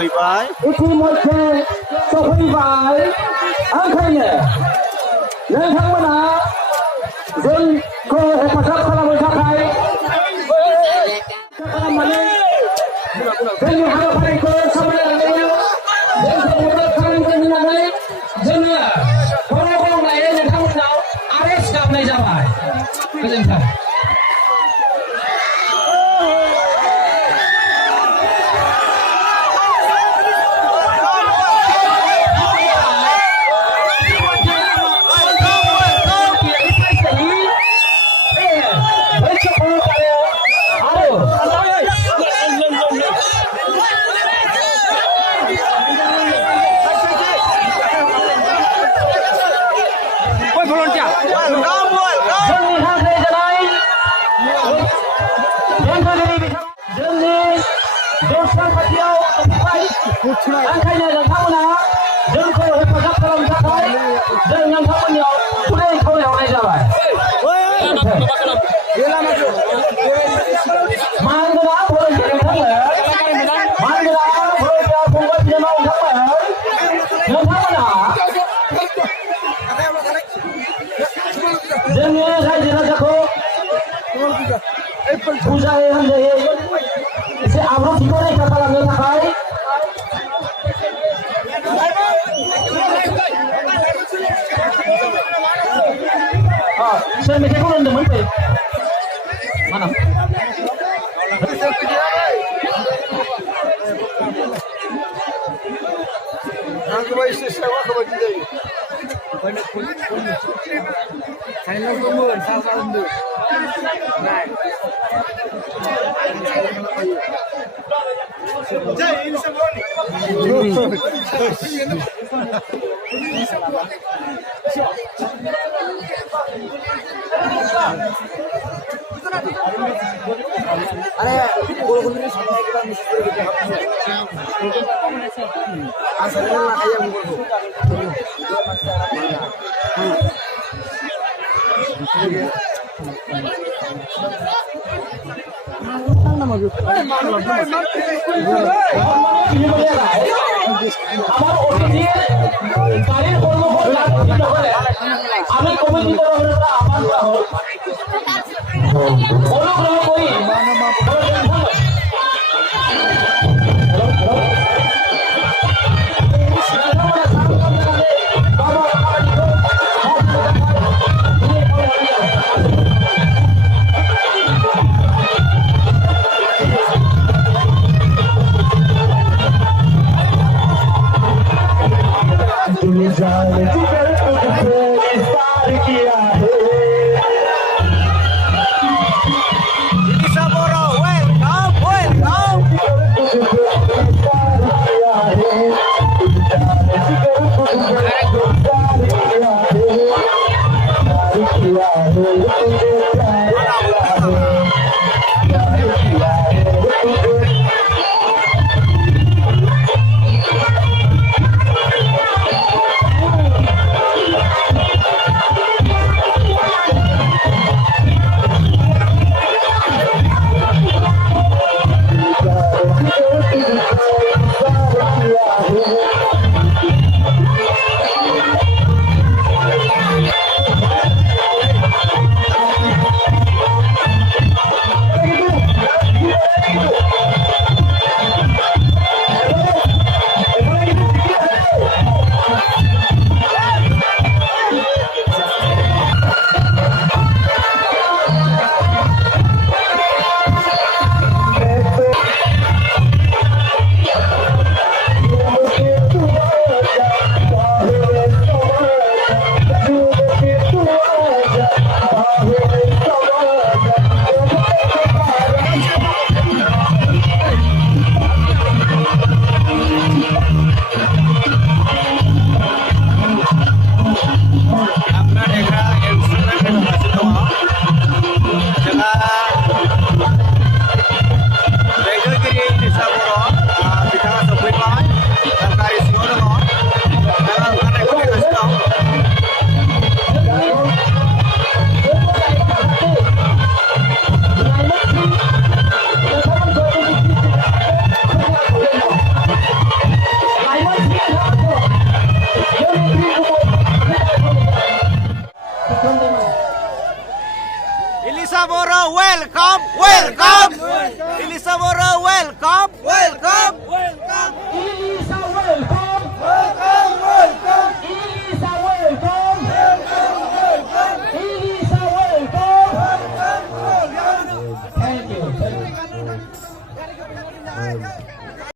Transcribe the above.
सफैबाय इतिमध्ये सफैबाय ओंखायनो नोंथांमोना जोंखौ हेफाजाब खालामनो थाखाय खालामनानै जोंनि हाबाफारिखौ सामलायलांनायाव जोंखौ मदद खालामगोन होननानै जोङो खर' गंलायै नोंथांमोनाव आर'ज गाबनाय जाबाय गोजोन्थों ओंखायनो नोंथांमोना जोंखौ हेफाजाब खालामनो थाखाय जों नोंथांमोननियाव खुदै खावलायहरनाय जाबाय मानगोनां फोरोंगिरि नोंथांमोन मानगोनां फोरोंगिरि फंबाय बिनानाव नोंथांमोना जोंनि रायजो राजाखौ बुजायै हान्जायै एसे आब्रुथिखौ रैखा खालामनो थाखाय सोर मेथाइखौ होनदोंमोन बे मा नाम नांगौबा एसे सेवा खालामनाय जायो साइनांगौमोन सा खालामदो আরে বড়গুলোর সামনে একবার মিস করে দিতে হবে আসলে না খাইয়া বলবো আমার অতিথি গাড়ির কর্মকর্তা আমি কমিটি আহ্বান করা হোক অনুগ্রহ করি Ilisaboro, welcome, welcome. Ilisaboro, welcome, welcome, welcome.